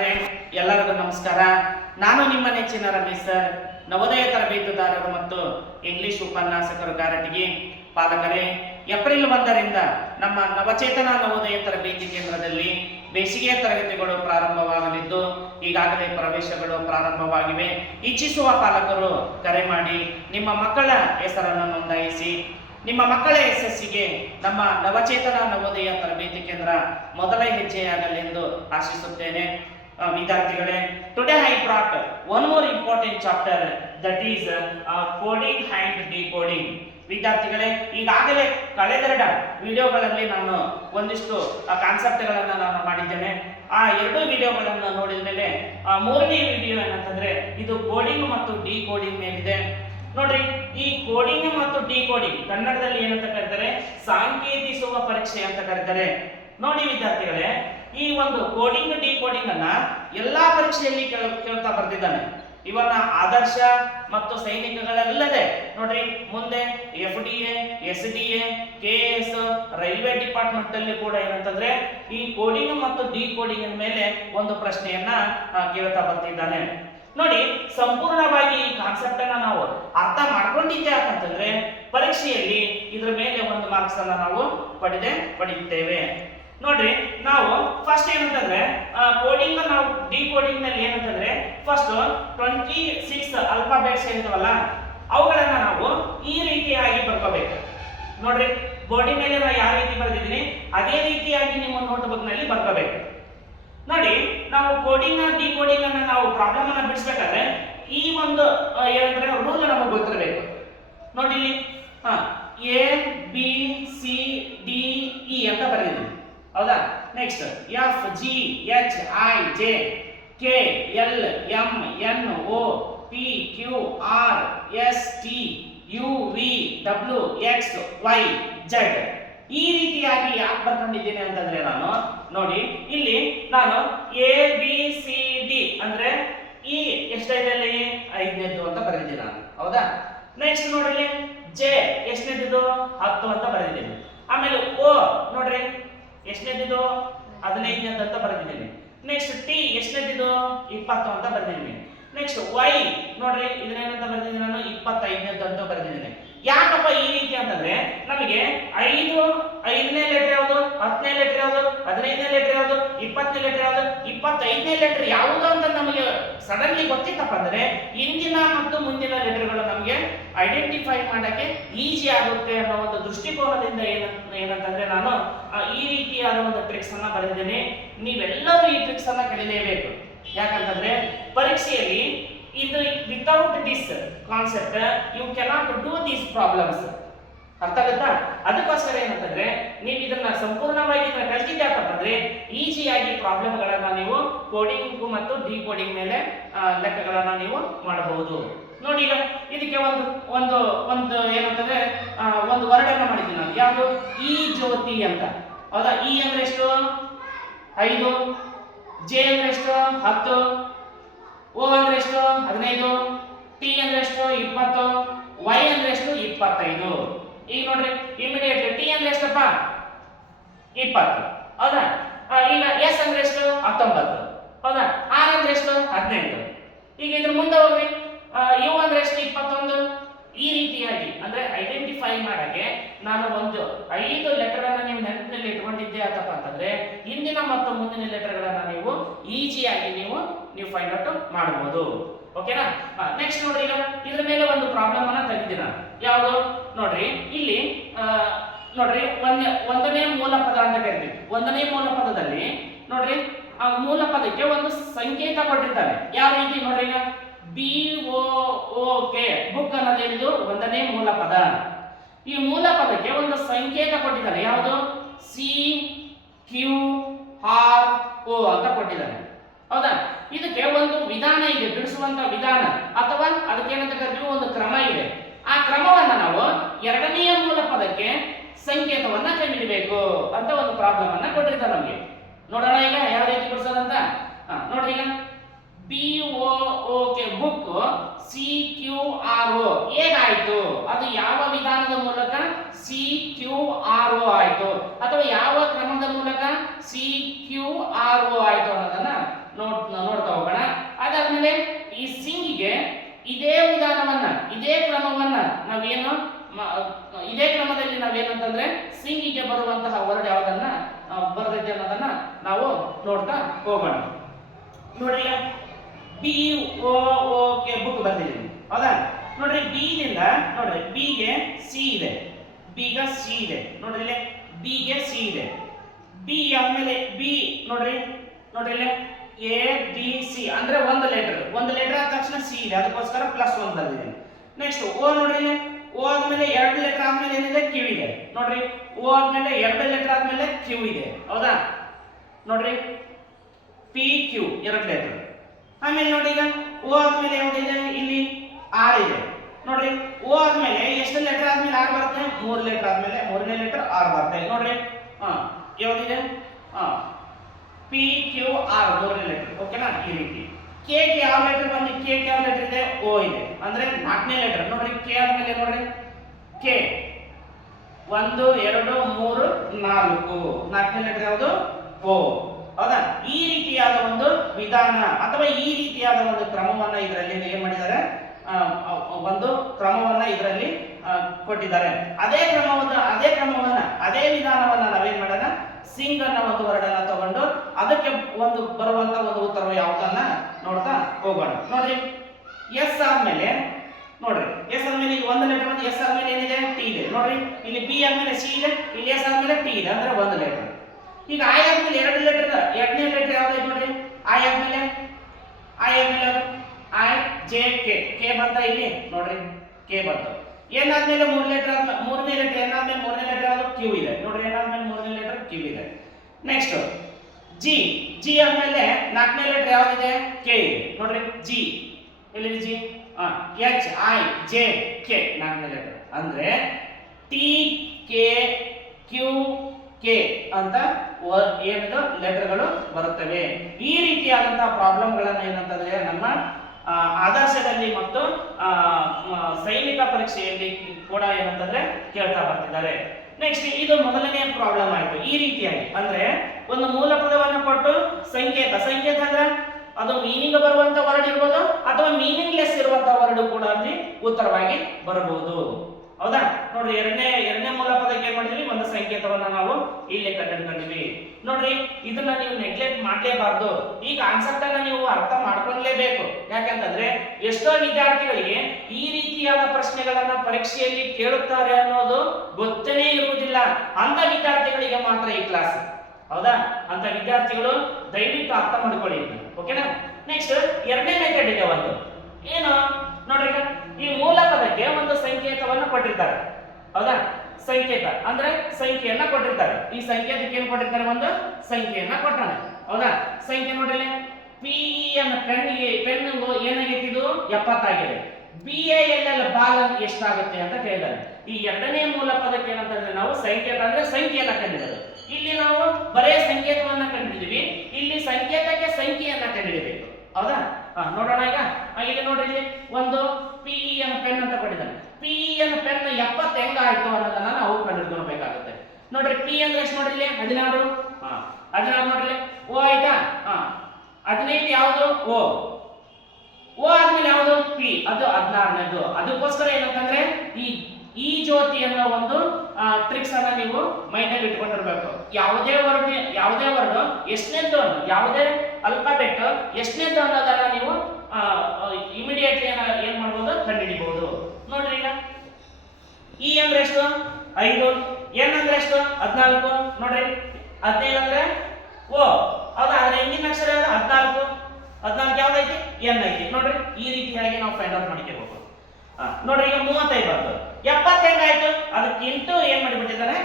ಎಲ್ಲರಿಗೂ ನಮಸ್ಕಾರ. ನಾನು ನಿಮ್ಮ ನೆಚ್ಚಿನ ರಮೇಶ್ ಸರ್, ನವೋದಯ ತರಬೇತುದಾರರು ಮತ್ತು ಇಂಗ್ಲಿಷ್ ಉಪನ್ಯಾಸಕರು ಕಾರಟಗಿ. ಪಾಲಕರೇ, ಏಪ್ರಿಲ್ 1ರಿಂದ ನಮ್ಮ ನವಚೇತನ ನವೋದಯ ತರಬೇತಿ ಕೇಂದ್ರದಲ್ಲಿ ಬೇಸಿಗೆ ತರಗತಿಗಳು ಪ್ರಾರಂಭವಾಗಲಿದ್ದು ಈಗಾಗಲೇ ಪ್ರವೇಶಗಳು ಪ್ರಾರಂಭವಾಗಿವೆ. ಇಚ್ಛಿಸುವ ಪಾಲಕರು ಕರೆ ಮಾಡಿ ನಿಮ್ಮ ಮಕ್ಕಳ ಹೆಸರನ್ನು ನೋಂದಾಯಿಸಿ. ನಿಮ್ಮ ಮಕ್ಕಳ ಯಶಸ್ಸಿಗೆ ನಮ್ಮ ನವಚೇತನ ನವೋದಯ ತರಬೇತಿ ಕೇಂದ್ರ ಮೊದಲ ಹೆಜ್ಜೆಯಾಗಲೆಂದು ಆಶಿಸುತ್ತೇನೆ. ವಿದ್ಯಾರ್ಥಿಗಳೇ, today I brought one more important chapter, that is coding and decoding. ವಿದ್ಯಾರ್ಥಿಗಳೇ, ಈಗಾಗಲೇ ಕಳೆದೆರಡು ವಿಡಿಯೋಗಳಲ್ಲಿ ನಾನು ಒಂದಿಷ್ಟು ಕಾನ್ಸೆಪ್ಟ್ಗಳನ್ನು ನಾನು ಮಾಡಿದ್ದೇನೆ. ಆ ಎರಡು ವಿಡಿಯೋಗಳನ್ನು ನೋಡಿದ ಮೇಲೆ ಮೂರನೇ ವಿಡಿಯೋ ಏನಂತಂದ್ರೆ ಇದು ಕೋಡಿಂಗ್ ಮತ್ತು ಡಿಕೋಡಿಂಗ್ ಮೇಲಿದೆ. ನೋಡ್ರಿ, ಈ ಕೋಡಿಂಗ್ ಮತ್ತು ಡಿಕೋಡಿಂಗ್ ಕನ್ನಡದಲ್ಲಿ ಏನಂತ ಕರೀತಾರೆ, ಸಾಂಕೇತಿಸುವ ಪರೀಕ್ಷೆ ಅಂತ ಕರೀತಾರೆ. ನೋಡಿ ವಿದ್ಯಾರ್ಥಿಗಳೇ, ಈ ಒಂದು ಕೋಡಿಂಗ್ ಡಿಕೋಡಿಂಗ್ ಅನ್ನ ಎಲ್ಲಾ ಪರೀಕ್ಷೆಯಲ್ಲಿ ಕೇಳ್ತಾ ಬರ್ತಿದ್ದಾನೆ. ಇವನ್ನ ಆದರ್ಶ ಮತ್ತು ಸೈನಿಕಗಳಲ್ಲದೆ ನೋಡ್ರಿ, ಮುಂದೆ FDA, SDA, KS, railway department ಅಲ್ಲಿ ಕೂಡ ಏನಂತಂದ್ರೆ ಈ ಕೋಡಿಂಗ್ ಮತ್ತು ಡಿಕೋಡಿಂಗ್ ಮೇಲೆ ಒಂದು ಪ್ರಶ್ನೆಯನ್ನ ಕೇಳ್ತಾ ಬರ್ತಿದ್ದಾನೆ. ನೋಡಿ, ಸಂಪೂರ್ಣವಾಗಿ ಈ ಕಾನ್ಸೆಪ್ಟ್ ಅನ್ನ ನಾವು ಅರ್ಥ ಮಾಡ್ಕೊಂಡಿದ್ದೆ ಅಂತಂದ್ರೆ ಪರೀಕ್ಷೆಯಲ್ಲಿ ಇದ್ರ ಮೇಲೆ ಒಂದು ಮಾರ್ಕ್ಸ್ ಅನ್ನ ನಾವು ಪಡೆಯುತ್ತೇವೆ. ನೋಡ್ರಿ, ನಾವು ಫಸ್ಟ್ ಏನಂತಂದ್ರೆ ಕೋಡಿಂಗ್ ನಾವು ಡಿಕೋಡಿಂಗ್ ನಲ್ಲಿ ಏನಂತಂದ್ರೆ ಫಸ್ಟ್ 26 ಆಲ್ಫಾಬೆಟ್ಸ್ ಏನಿದಾವಲ್ಲ ಅವುಗಳನ್ನ ನಾವು ಈ ರೀತಿಯಾಗಿ ಬರ್ಕೋಬೇಕು. ನೋಡ್ರಿ, ಬೋರ್ಡಿ ಮೇಲೆ ನಾನು ಯಾವ ರೀತಿ ಬರೆದಿದ್ದೀನಿ ಅದೇ ರೀತಿಯಾಗಿ ನಿಮ್ಮ ನೋಟ್ಬುಕ್ ನಲ್ಲಿ ಬರ್ಕೋಬೇಕು. ನೋಡಿ, ನಾವು ಕೋಡಿಂಗ್ ಡಿಕೋಡಿಂಗ್ ಅನ್ನ ನಾವು ಪ್ರಾಬ್ಲಮ್ ಅನ್ನ ಬಿಡಿಸಬೇಕಾದ್ರೆ ಈ ಒಂದು ಏನಂದ್ರೆ ರೂಲ್ ನಮಗೆ ಗೊತ್ತಿರಬೇಕು. ನೋಡಿ ಇಲ್ಲಿ ABCDE ಅಂತ ಬರೆದಿದ್ದೀನಿ, ಹೌದಾ? Next FGHIJ KLMNOPQRSTUVWXYZ. ಈ ರೀತಿಯಾಗಿ ಯಾಕೆ ಬರ್ಕೊಂಡಿದ್ದೀನಿ ಅಂತಂದ್ರೆ ನೋಡಿ ಇಲ್ಲಿ ನಾನು ABCD ಅಂದ್ರೆ ಈ ಎಷ್ಟೈದಲ್ಲಿ 5ನೇದು ಅಂತ ಬರೆದಿದ್ದೀನಿ ನಾನು, ಹೌದಾ? ನೆಕ್ಸ್ಟ್ ನೋಡ್ರಿ, J ಎಷ್ಟನೇದಿದು 10 ಅಂತ ಬರೆದಿದ್ದೀನಿ. ಆಮೇಲೆ O ನೋಡ್ರಿ ಎಷ್ಟನೇದಿದು 15 ಅಂತ ಬರೆದಿದ್ದೀನಿ. ನೆಕ್ಸ್ಟ್ T ಎಷ್ಟನೇದಿದು 20 ಅಂತ ಬರೆದಿದ್ದೀನಿ. ನೆಕ್ಸ್ಟ್ Y ನೋಡ್ರಿ ಇದನ್ನೇನಂತ ಬರೆದಿದ್ದೀನಿ ನಾನು 25 ಅಂತ ಬರೆದಿದ್ದೀನಿ. ಯಾಕಪ್ಪ ಈ ರೀತಿ ಅಂತಂದ್ರೆ ನಮಗೆ 5ನೇ ಲೆಟರ್ ಯಾವುದು, 10ನೇ ಲೆಟರ್ ಯಾವುದು, 15ನೇ ಲೆಟರ್ ಯಾವುದು, 20ನೇ ಲೆಟರ್ ಯಾವುದು, 25ನೇ ಲೆಟರ್ ಯಾವುದು ಅಂತ ನಮಗೆ ಸಡನ್ಲಿ ಗೊತ್ತಿತ್ತಪ್ಪ ಅಂದ್ರೆ ಇಂದಿನ ಮತ್ತು ಮುಂದಿನ ಲೆಟರ್ಗಳು ನಮಗೆ ಐಡೆಂಟಿಫೈ ಮಾಡಕ್ಕೆ ಈಸಿ ಆಗುತ್ತೆ ಅನ್ನೋ ಒಂದು ದೃಷ್ಟಿಕೋನದಿಂದ ಏನಂತಂದ್ರೆ ನಾನು ಈ ರೀತಿಯಾದ ಒಂದು ಟ್ರಿಕ್ಸ್ ಅನ್ನ ಬರೆದಿದ್ದೇನೆ. ನೀವೆಲ್ಲರೂ ಈ ಟ್ರಿಕ್ಸ್ ಅನ್ನ ಕಲಿಯಲೇಬೇಕು. ಯಾಕಂತಂದ್ರೆ ಪರೀಕ್ಷೆಯಲ್ಲಿ ಇದು without this concept you cannot do these problems. ಅರ್ಥ ಆಗುತ್ತಾ? ಅದಕ್ಕೋಸ್ಕರ ಏನಂತಂದ್ರೆ ನೀವು ಇದನ್ನ ಸಂಪೂರ್ಣವಾಗಿ ಕಲಿತಿದ್ದಪ್ಪ ಅಂದ್ರೆ ಈಸಿಯಾಗಿ ಪ್ರಾಬ್ಲಮ್ಗಳನ್ನ ನೀವು ಕೋಡಿಂಗ್ ಮತ್ತು ಡಿಕೋಡಿಂಗ್ ಮೇಲೆ ಲೆಕ್ಕಗಳನ್ನ ನೀವು ಮಾಡಬಹುದು. ನೋಡಿ, ಈಗ ಇದಕ್ಕೆ ಒಂದು ಏನಂತಂದ್ರೆ ಒಂದು ವರ್ಡ್ ಅನ್ನ ಮಾಡಿದ್ದೀನಿ ನಾನು. ಯಾವುದು? ಈ ಜ್ಯೋತಿ ಅಂತ, ಹೌದಾ? ಇ ಅಂದ್ರೆ ಎಷ್ಟು? 5. J ಅಂದ್ರೆ ಎಷ್ಟು? 10. O ಅಂದ್ರೆ ಎಷ್ಟು? 15. T ಅಂದ್ರೆ ಎಷ್ಟು? 20. Y ಅಂದ್ರೆ ಎಷ್ಟು? 25. ಈಗ ನೋಡ್ರಿ, ಇಮಿಡಿಯೇಟ್ಲಿ T ಅಂದ್ರೆ ಎಷ್ಟಪ್ಪ? 20, ಹೌದಾ? ಈಗ S ಅಂದ್ರೆ ಎಷ್ಟು? 19, ಹೌದಾ? R ಅಂದ್ರೆ ಎಷ್ಟು? 18. ಈಗ ಇದ್ರ ಮುಂದೆ ಹೋಗ್ರಿ, U ಅಂದ್ರೆ ಎಷ್ಟು? 21. ಈ ರೀತಿಯಾಗಿ ಅಂದ್ರೆ ಐಡೆಂಟಿಫೈ ಮಾಡಕ್ಕೆ ನಾನು ಒಂದು 5 ಲೆಟರ್ ಅನ್ನ ನೀವು ನೆನಪಿನಲ್ಲಿ ಇಟ್ಕೊಂಡಿದ್ದೆ ಅಂತಪ್ಪ ಅಂತಂದ್ರೆ ಇಂದಿನ ಮತ್ತು ಮುಂದಿನ ಲೆಟರ್ಗಳನ್ನ ನೀವು ಈಸಿಯಾಗಿ ನೀವು ಫೈಂಡ್ ಔಟ್ ಮಾಡಬಹುದು. ಓಕೆನಾ? ನೆಕ್ಸ್ಟ್ ನೋಡ್ರಿ, ಈಗ ಇದ್ರ ಮೇಲೆ ಒಂದು ಪ್ರಾಬ್ಲಮ್ ಅನ್ನ ತೆಗೆದಿನ. ಯಾವುದು? ನೋಡ್ರಿ, ಇಲ್ಲಿ ನೋಡ್ರಿ ಒಂದನೇ ಮೂಲ ಪದ ಅಂತ ಕರಿತೀವಿ. ಒಂದನೇ ಮೂಲ ಪದದಲ್ಲಿ ನೋಡ್ರಿ ಆ ಮೂಲ ಪದಕ್ಕೆ ಒಂದು ಸಂಕೇತ ಕೊಟ್ಟಿರ್ತಾರೆ. ಯಾವ ರೀತಿ ನೋಡ್ರಿ, ಈಗ BOOK ಬುಕ್ ಅನ್ನೋದೇನಿದು ಒಂದನೇ ಮೂಲ ಪದ. ಈ ಮೂಲ ಪದಕ್ಕೆ ಒಂದು ಸಂಕೇತ ಕೊಟ್ಟಿದ್ದಾರೆ. ಯಾವುದು? CQRO ಅಂತ ಕೊಟ್ಟಿದ್ದಾರೆ, ಹೌದಾ? ಇದಕ್ಕೆ ಒಂದು ವಿಧಾನ ಇದೆ, ಬಿಡಿಸುವಂತ ವಿಧಾನ, ಅಥವಾ ಅದಕ್ಕೇನಂತ ಕರಿತೀವಿ ಒಂದು ಕ್ರಮ ಇದೆ. ಆ ಕ್ರಮವನ್ನ ನಾವು ಎರಡನೆಯ ಮೂಲ ಪದಕ್ಕೆ ಸಂಕೇತವನ್ನ ಕಂಡುಹಿಡಬೇಕು ಅಂತ ಒಂದು ಪ್ರಾಬ್ಲಮ್ ಅನ್ನ ಕೊಟ್ಟಿರ್ತಾರೆ ನಮಗೆ. ನೋಡೋಣ ಈಗ ಯಾವ ರೀತಿ ಬಿಡಿಸೋದಂತ. ನೋಡ್ರಿ, ಈಗ BOOK ಬುಕ್ CQRO ಹೇಗಾಯ್ತು? ಅದು ಯಾವ ವಿಧಾನದ ಮೂಲಕ CQRO ಆಯ್ತು, ಅಥವಾ ಯಾವ ಕ್ರಮದ ಮೂಲಕ CQRO ಆಯ್ತು ಅನ್ನೋದನ್ನ ನೋಡ್ತಾ ಹೋಗೋಣ. ಅದಾದ್ಮೇಲೆ ಈ ಸಿಂಗಿಗೆ ಇದೇ ವಿಧಾನವನ್ನ ಇದೇ ಕ್ರಮವನ್ನ ನಾವೇನು ಇದೇ ಕ್ರಮದಲ್ಲಿ ನಾವೇನಂತಂದ್ರೆ ಸಿಂಗಿಗೆ ಬರುವಂತಹ ವರ್ಡ್ ಯಾವ್ದನ್ನ ಬರ್ತೈತೆ ಅನ್ನೋದನ್ನ ನಾವು ನೋಡ್ತಾ ಹೋಗೋಣ. ನೋಡ್ರಿ ಬಿ ಓ ಕೆ ಬುಕ್ ಬರ್ತಿದ್ದೀನಿ ಹೌದಾ. ನೋಡ್ರಿ ಬಿ ನಿಂದ ನೋಡ್ರಿ ಬಿ ಗೆ ಸಿ ಇದೆ, ಬಿ ಗೆ ಸಿ ಇದೆ ನೋಡ್ರಿ ಇಲ್ಲಿ ಬಿ ಗೆ ಸಿ ಇದೆ. ಬಿ ಆದ್ಮೇಲೆ ಬಿ ನೋಡ್ರಿ ಇಲ್ಲಿ ಎ ಬಿ ಸಿ ಅಂದ್ರೆ ಒಂದು ಲೆಟರ್ ಆದ ತಕ್ಷಣ ಸಿ ಇದೆ, ಅದಕ್ಕೋಸ್ಕರ +1 ಬಂದಿದೆ. ನೆಕ್ಸ್ಟ್ ಓ ನೋಡ್ರಿ ಓ ಆದ್ಮೇಲೆ 2 ಲೆಟರ್ ಆದ್ಮೇಲೆ ಏನಿದೆ ಕ್ಯೂ ಇದೆ ನೋಡ್ರಿ. ಓ ಆದ್ಮೇಲೆ 2 ಲೆಟರ್ ಆದ್ಮೇಲೆ ಕ್ಯೂ ಇದೆ ಹೌದಾ. ನೋಡ್ರಿ ಪಿ ಕ್ಯೂ 2 ಲೆಟರ್. ಆಮೇಲೆ ನೋಡಿ ಈಗ ಓ ಆದ್ಮೇಲೆ ಯಾವ್ದಿದೆ ಇಲ್ಲಿ ಆರ್ ಇದೆ ನೋಡ್ರಿ. ಓ ಆದ್ಮೇಲೆ ಎಷ್ಟು ಲೆಟರ್ ಆದ್ಮೇಲೆ ಆರ್ ಬರುತ್ತೆ? 3 ಲೆಟರ್ ಆದ್ಮೇಲೆ 3ನೇ ಲೆಟರ್ ಆರ್ ಬರುತ್ತೆ ನೋಡ್ರಿ. ಯಾವ್ದಿದೆ ಪಿ ಕ್ಯೂ ಆರ್ 3ನೇ ಲೆಟರ್ ಓಕೆನಾ. ಈ ರೀತಿ ಕೆ ಗೆ ಯಾವ ಲೆಟರ್ ಬಂದು ಕೆ ಗೆ ಯಾವ ಲೆಟರ್ ಇದೆ? ಓ ಇದೆ ಅಂದ್ರೆ 4ನೇ ಲೆಟರ್ ನೋಡ್ರಿ. ಕೆ ಆದ್ಮೇಲೆ ನೋಡ್ರಿ ಕೆ 1 2 3 4 4ನೇ ಲೆಟರ್ ಯಾವುದು? ಓ ಹೌದಾ. ಈ ರೀತಿಯಾದ ಒಂದು ವಿಧಾನ ಅಥವಾ ಈ ರೀತಿಯಾದ ಒಂದು ಕ್ರಮವನ್ನ ಇದರಲ್ಲಿ ಏನ್ ಮಾಡಿದ್ದಾರೆ? ಒಂದು ಕ್ರಮವನ್ನ ಇದರಲ್ಲಿ ಕೊಟ್ಟಿದ್ದಾರೆ. ಅದೇ ಕ್ರಮವನ್ನ ಅದೇ ವಿಧಾನವನ್ನ ನಾವೇನ್ ಮಾಡೋಣ? ಸಿಂಗ್ ಅನ್ನ ಒಂದು ವರ್ಡ್ ಅನ್ನ ತಗೊಂಡು ಅದಕ್ಕೆ ಒಂದು ಬರುವಂತ ಒಂದು ಉತ್ತರ ಯಾವುದನ್ನ ನೋಡ್ತಾ ಹೋಗೋಣ. ನೋಡ್ರಿ ಎಸ್ ಆದ್ಮೇಲೆ ನೋಡ್ರಿ ಎಸ್ ಆದ್ಮೇಲೆ ಈಗ ಒಂದು ಲೆಟರ್ ಬಂದು ಎಸ್ ಆದ್ಮೇಲೆ ಏನಿದೆ? ಟಿ ಇದೆ ನೋಡ್ರಿ. ಇಲ್ಲಿ ಬಿ ಆದ್ಮೇಲೆ ಸಿ ಇದೆ, ಇಲ್ಲಿ ಎಸ್ ಆದ್ಮೇಲೆ ಟಿ ಇದೆ ಅಂದ್ರೆ ಒಂದು ಲೆಟರ್. ಈಗ ಐ ಆದ್ಮೇಲೆ 2 ಲೆಟರ್, 2ನೇ ಲೆಟರ್ ಯಾವ್ದು ನೋಡ್ರಿ? ಐ ಆದ್ಮೇಲೆ ಐ ಜೆ ಕೆ ಕೆ ಬಂತ ಇಲ್ಲಿ ನೋಡ್ರಿ ಕೆ ಬಂತು. ಎನ್ ಆದ್ಮೇಲೆ 3 ಲೆಟರ್ 3ನೇ ಲೆಟರ್ ಎನ್ ಆದ್ಮೇಲೆ 3ನೇ ಲೆಟರ್ ಯಾವುದು? ಕ್ಯೂ ಇದೆ ನೋಡ್ರಿ. ಎನ್ ಆದ್ಮೇಲೆ 3ನೇ ಲೆಟರ್ ಕ್ಯೂ ಇದೆ. ನೆಕ್ಸ್ಟ್ ಜಿ ಆದ್ಮೇಲೆ 4ನೇ ಲೆಟರ್ ಯಾವ್ದಿದೆ? ಕೆ ಇದೆ ನೋಡ್ರಿ. ಜಿ ಎಲ್ಲಿದೆ? G H I J K 4ನೇ ಲೆಟರ್ ಅಂದ್ರೆ ಟಿ ಕೆ ಕ್ಯೂ ಕೆ ಅಂತ ಏನಿದು ಲೆಟರ್ಗಳು ಬರುತ್ತವೆ. ಈ ರೀತಿಯಾದಂತಹ ಪ್ರಾಬ್ಲಮ್ಗಳನ್ನ ಏನಂತಂದ್ರೆ ನಮ್ಮ ಆದರ್ಶದಲ್ಲಿ ಮತ್ತು ಸೈನಿಕ ಪರೀಕ್ಷೆಯಲ್ಲಿ ಕೂಡ ಏನಂತಂದ್ರೆ ಕೇಳ್ತಾ ಬರ್ತಿದ್ದಾರೆ. ನೆಕ್ಸ್ಟ್ ಇದು ಮೊದಲನೇ ಪ್ರಾಬ್ಲಮ್ ಆಯ್ತು. ಈ ರೀತಿಯಾಗಿ ಅಂದ್ರೆ ಒಂದು ಮೂಲ ಪದವನ್ನು ಕೊಟ್ಟು ಸಂಕೇತ ಅಂದ್ರೆ ಅದು ಮೀನಿಂಗ್ ಬರುವಂತ ವರ್ಡ್ ಇರ್ಬೋದು ಅಥವಾ ಮೀನಿಂಗ್ಲೆಸ್ ಇರುವಂತ ವರ್ಡ್ ಕೂಡ ಅಲ್ಲಿ ಉತ್ತರವಾಗಿ ಬರಬಹುದು ಹೌದಾ. ನೋಡ್ರಿ ಎರಡನೇ ಮೂಲ ಪದಕ್ಕೆ ಏನ್ ಮಾಡಿದ್ವಿ? ಒಂದು ಸಂಕೇತವನ್ನ ನಾವು ಇಲ್ಲಿ ಕಂಡುಕೊಂಡಿದ್ವಿ ನೋಡ್ರಿ. ಇದನ್ನ ನೀವು ನೆಗ್ಲೆಕ್ಟ್ ಮಾಡಲೇಬಾರ್ದು. ಈ ಕಾನ್ಸೆಪ್ಟ್ ಅನ್ನ ನೀವು ಅರ್ಥ ಮಾಡ್ಕೊಳ್ಳೇಬೇಕು. ಯಾಕಂತಂದ್ರೆ ಎಷ್ಟೋ ವಿದ್ಯಾರ್ಥಿಗಳಿಗೆ ಈ ರೀತಿಯಾದ ಪ್ರಶ್ನೆಗಳನ್ನ ಪರೀಕ್ಷೆಯಲ್ಲಿ ಕೇಳುತ್ತಾರೆ ಅನ್ನೋದು ಗೊತ್ತನೇ ಇರುವುದಿಲ್ಲ. ಅಂತ ವಿದ್ಯಾರ್ಥಿಗಳಿಗೆ ಮಾತ್ರ ಈ ಕ್ಲಾಸ್ ಹೌದಾ. ಅಂತ ವಿದ್ಯಾರ್ಥಿಗಳು ದಯವಿಟ್ಟು ಅರ್ಥ ಮಾಡ್ಕೊಳ್ಳಿ ಓಕೆನಾ. ನೆಕ್ಸ್ಟ್ 2ನೇ ಮೆಥಡ್ ಇದೆ ಒಂದು ಏನು ನೋಡ್ರಿ. ಈ ಮೂಲ ಪದಕ್ಕೆ ಒಂದು ಸಂಕೇತವನ್ನು ಕೊಟ್ಟಿರ್ತಾರೆ ಹೌದಾ. ಸಂಕೇತ ಅಂದ್ರೆ ಸಂಖ್ಯೆಯನ್ನ ಕೊಟ್ಟಿರ್ತಾರೆ. ಈ ಸಂಕೇತಕ್ಕೆ ಏನ್ ಕೊಟ್ಟಿರ್ತಾರೆ? ಒಂದು ಸಂಖ್ಯೆಯನ್ನ ಕೊಟ್ಟಾನೆ ಹೌದಾ. ಸಂಖ್ಯೆ ನೋಡ್ರಿ ಪಿ ಎನ್ ಪೆನ್ ಏನಾಗೈತಿ? ಇದು 70 ಆಗಿದೆ. BALL ಬಾಲ್ ಎಷ್ಟಾಗುತ್ತೆ ಅಂತ ಕೇಳಿದಾರೆ. ಈ 2ನೇ ಮೂಲ ಪದಕ್ಕೆ ಏನಂತಂದ್ರೆ ನಾವು ಸಂಕೇತ ಅಂದ್ರೆ ಸಂಖ್ಯೆಯನ್ನ ಕಂಡಿದ್ದೀವಿ. ಇಲ್ಲಿ ನಾವು ಬರೇ ಸಂಕೇತವನ್ನ ಕಂಡಿದ್ದೀವಿ, ಇಲ್ಲಿ ಸಂಕೇತಕ್ಕೆ ಸಂಖ್ಯೆಯನ್ನ ಕಂಡಿಡಿಬೇಕು ಹೌದಾ. ನೋಡೋಣ ಈಗ. ಇಲ್ಲಿ ನೋಡ್ರಿ ಇಲ್ಲಿ ಒಂದು PEN ಪೆನ್ ಅಂತ ಕೊಟ್ಟಿದ್ದಾನೆ. PEN ಪೆನ್ 70 ಹೆಂಗಾಯ್ತು ಅನ್ನೋದನ್ನ ನಾವು ಕಂಡುಹಿಡ್ಕೊಳ್ಬೇಕಾಗುತ್ತೆ. ನೋಡ್ರಿ ಪಿ ಅಂದ್ರೆ ಎಷ್ಟು ನೋಡ್ರಿ ಇಲ್ಲಿ 16. 16 ನೋಡ್ರಿ. ಓ ಆಯ್ತಾ? 15 ಯಾವುದು? ಓ ಆದ್ಮೇಲೆ ಯಾವುದು? ಪಿ, ಅದು 16ನೇದು. ಅದಕ್ಕೋಸ್ಕರ ಏನಂತಂದ್ರೆ ಈ ಜ್ಯೋತಿ ಅನ್ನೋ ಒಂದು ಟ್ರಿಕ್ಸ್ ಅನ್ನ ನೀವು ಮೈಂಡ್ ಅಲ್ಲಿ ಇಟ್ಕೊಂಡಿರ್ಬೇಕು. ಯಾವುದೇ ವರ್ಡ್ ಎಷ್ಟನೇದ್ದು, ಯಾವುದೇ ಅಲ್ಫಾಬೆಟ್ ಎಷ್ಟನೇದ್ದು ಅನ್ನೋದನ್ನ ನೀವು ಇಮಿಡಿಯೇಟ್ಲಿ ಏನ್ ಮಾಡ್ಬೋದು? ಕಂಡುಹಿಡಿಬಹುದು. ನೋಡ್ರಿ ಈಗ ಇ ಅಂದ್ರೆ ಎಷ್ಟು? 5. ಎನ್ ಅಂದ್ರೆ ಎಷ್ಟು? 14. ನೋಡ್ರಿ 15 ಅಂದ್ರೆ ಓ ಹೌದಾ. ಆದ್ರೆ ಹಿಂದಿನ ಅಕ್ಷರ ಯಾವ್ದು? 14. 14 ಯಾವ್ದೈತಿ? ಎನ್ ಐತಿ. ನೋಡ್ರಿ ಈ ರೀತಿಯಾಗಿ ನಾವು ಫೈಂಡ್ ಔಟ್ ಮಾಡ್ಕೋಬಹುದು. ನೋಡ್ರಿ ಈಗ 35 ಬಂತು. 70 ಹೆಂಗಾಯ್ತು? ಅದಕ್ಕೆ ಇಂಟು ಏನ್ ಮಾಡಿಬಿಟ್ಟಿದ್ದಾನೆ?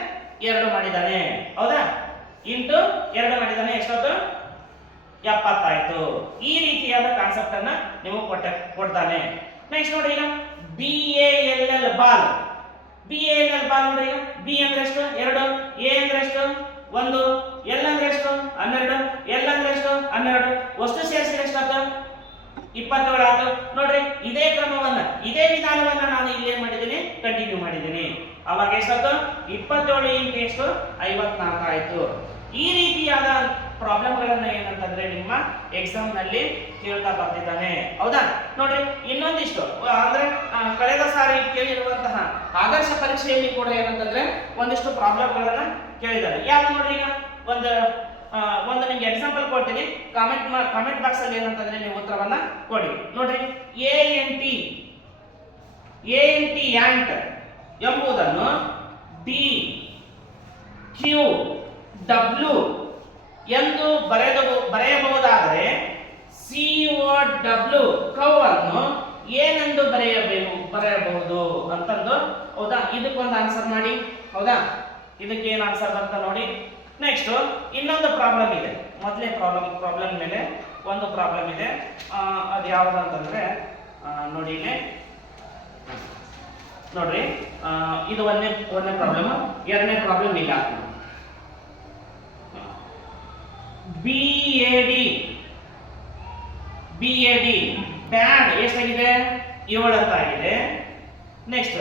2 ಮಾಡಿದ್ದಾನೆ ಹೌದಾ. ಇಂಟು 2 ಮಾಡಿದ್ದಾನೆ. ಎಷ್ಟೊತ್ತು? 70 ಆಯ್ತು. ಈ ರೀತಿಯಾದ ಕಾನ್ಸೆಪ್ಟ್ ಅನ್ನ ನೀವು ಕೊಡ್ತಾನೆ. ನೆಕ್ಸ್ಟ್ ನೋಡಿ ಈಗ BALL ಬಾಲ್. BALL ಬಾಲ್ ನೋಡಿ ಈಗ ಬಿ ಅಂದ್ರೆ ಎಷ್ಟು? 2. ಎ ಅಂದ್ರೆ ಎಷ್ಟು? 1. ಎಲ್ ಅಂದ್ರೆ ಎಷ್ಟು? 12. ಎಲ್ ಅಂದ್ರೆ ಎಷ್ಟು? 12. ವಸ್ತು ಸೇರಿಸಿದ್ರೆ ಎಷ್ಟಾಯ್ತು? 27 ಆಯ್ತು. ನೋಡ್ರಿ ಇದೇ ಕ್ರಮವನ್ನ ಇದೇ ವಿಧಾನವನ್ನ ನಾನು ಇಲ್ಲಿ ಏನ್ ಮಾಡಿದ್ದೀನಿ? ಕಂಟಿನ್ಯೂ ಮಾಡಿದ್ದೀನಿ. ಅವಾಗ ಎಷ್ಟಾಯ್ತು? 27 ಇಂಟು ಎಷ್ಟು? 54 ಆಯ್ತು. ಈ ರೀತಿಯಾದ ಪ್ರಾಬ್ಲಮ್ಗಳನ್ನ ಏನಂತಂದ್ರೆ ನಿಮ್ಮ ಎಕ್ಸಾಮ್ ನಲ್ಲಿ ಕೇಳ್ತಾ ಬರ್ತಿದ್ದಾನೆ. ಹೌದಾ? ನೋಡಿ ಇನ್ನೊಂದಿಷ್ಟು ಅಂದ್ರೆ ಕಳೆದ ಸಾರಿ ಕೇಳಿರುವಂತಹ ಆದರ್ಶ ಪರೀಕ್ಷೆಯಲ್ಲಿ ಕೂಡ ಏನಂತಂದ್ರೆ ಒಂದಿಷ್ಟು ಪ್ರಾಬ್ಲಮ್ಗಳನ್ನ ಕೇಳಿದ್ದಾರೆ. ಯಾವ್ದು ನೋಡಿ, ಈಗ ಒಂದು ನಿಮ್ಗೆ ಎಕ್ಸಾಂಪಲ್ ಕೊಡ್ತೀನಿ. ಕಾಮೆಂಟ್ ಬಾಕ್ಸ್ ಅಲ್ಲಿ ಏನಂತಂದ್ರೆ ನೀವು ಉತ್ತರವನ್ನ ಕೊಡಿ. ನೋಡ್ರಿ, ANT ಯಾಂಟ್ ಎಂಬುದನ್ನು DQW ಎಂದು ಬರೆಯಬಹುದಾದರೆ COW ಕೌವನ್ನು ಏನೆಂದು ಬರೆಯಬಹುದು ಅಂತಂದು. ಹೌದಾ? ಇದಕ್ಕೊಂದು ಆನ್ಸರ್ ಮಾಡಿ. ಹೌದಾ? ಇದಕ್ಕೆ ಏನು ಆನ್ಸರ್ ಬರ್ತಾ ನೋಡಿ. ನೆಕ್ಸ್ಟ್ ಇನ್ನೊಂದು ಪ್ರಾಬ್ಲಮ್ ಇದೆ. ಮೊದಲೇ ಪ್ರಾಬ್ಲಮ್ ಮೇಲೆ ಒಂದು ಪ್ರಾಬ್ಲಮ್ ಇದೆ. ಅದು ಯಾವುದು ಅಂತಂದ್ರೆ ನೋಡಿ ಇಲ್ಲಿ ನೋಡ್ರಿ, ಇದು ಒಂದೇ ಪ್ರಾಬ್ಲಮ್. ಎರಡನೇ ಪ್ರಾಬ್ಲಮ್ ಇಲ್ಲ. BAD ಬ್ಯಾಡ್ ಎಷ್ಟಾಗಿದೆ? 7 ಅಂತ ಆಗಿದೆ. ನೆಕ್ಸ್ಟ್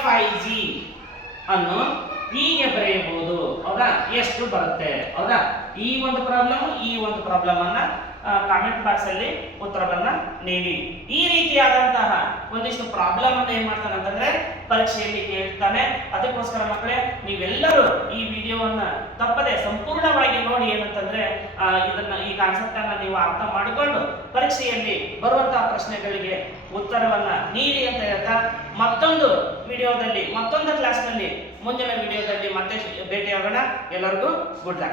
FIG ಅನ್ನು ಹೀಗೆ ಬರೆಯಬಹುದು. ಹೌದಾ? ಎಷ್ಟು ಬರುತ್ತೆ? ಹೌದಾ? ಈ ಒಂದು ಪ್ರಾಬ್ಲಮ್ ಅನ್ನ ಕಾಮೆಂಟ್ ಬಾಕ್ಸ್ ಅಲ್ಲಿ ಉತ್ತರವನ್ನ ನೀಡಿ. ಈ ರೀತಿಯಾದಂತಹ ಒಂದಿಷ್ಟು ಪ್ರಾಬ್ಲಮ್ ಅನ್ನ ಏನ್ ಮಾಡ್ತಾನೆ ಅಂತಂದ್ರೆ ಪರೀಕ್ಷೆಯಲ್ಲಿ ಕೇಳ್ತಾನೆ. ಅದಕ್ಕೋಸ್ಕರ ಮಕ್ಕಳೇ ನೀವೆಲ್ಲರೂ ಈ ವಿಡಿಯೋವನ್ನ ತಪ್ಪದೆ ಸಂಪೂರ್ಣವಾಗಿ ನೋಡಿ. ಏನಂತಂದ್ರೆ ಈ ಕಾನ್ಸೆಪ್ಟ್ ಅನ್ನ ನೀವು ಅರ್ಥ ಮಾಡಿಕೊಂಡು ಪರೀಕ್ಷೆಯಲ್ಲಿ ಬರುವಂತಹ ಪ್ರಶ್ನೆಗಳಿಗೆ ಉತ್ತರವನ್ನ ನೀಡಿ ಅಂತ ಹೇಳ್ತಾ, ಮತ್ತೊಂದು ಕ್ಲಾಸ್ನಲ್ಲಿ ಮುಂದಿನ ವಿಡಿಯೋದಲ್ಲಿ ಮತ್ತೆ ಭೇಟಿಯಾಗೋಣ. ಎಲ್ಲರಿಗೂ ಗುಡ್ ಲಕ್.